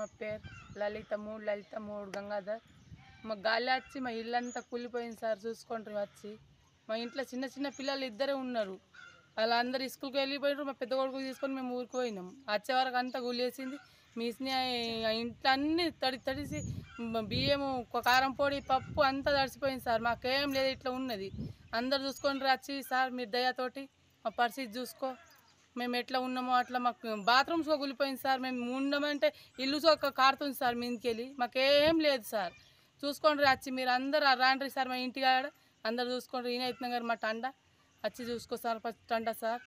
మా పేరు లలిత మూడు గంగాధర్. మా గాలి వచ్చి మా ఇల్లంతా కూలిపోయింది సార్. చూసుకుంటారు వచ్చి మా ఇంట్లో చిన్న చిన్న పిల్లలు ఇద్దరే ఉన్నారు. వాళ్ళందరూ స్కూల్కి వెళ్ళిపోయారు. మా పెద్ద కొడుకు తీసుకొని మేము ఊరికి పోయినాం. వచ్చే వరకు అంతా కూలేసింది. మీసిని ఇంట్లో అన్నీ తడిసి బియ్యము కారం పొడి పప్పు అంతా తడిసిపోయింది సార్. మాకేం లేదు, ఇట్లా ఉన్నది. అందరు చూసుకొని వచ్చి సార్ మీరు దయతోటి మా పరిస్థితి చూసుకో, మేము ఎట్లా ఉన్నామో అట్లా. మాకు బాత్రూమ్స్ కూలిపోయింది సార్. మేము ఉండమంటే ఇల్లు కారుతుంది సార్ మీదికి వెళ్ళి. మాకేం లేదు సార్. చూసుకోండి వచ్చి మీరు అందరు రాండ్రి సార్ మా ఇంటికాడ అందరు చూసుకోండి. ఈయన అవుతున్నాం గారు మా టండ వచ్చి చూసుకో సార్, ఫస్ట్ టండ సార్.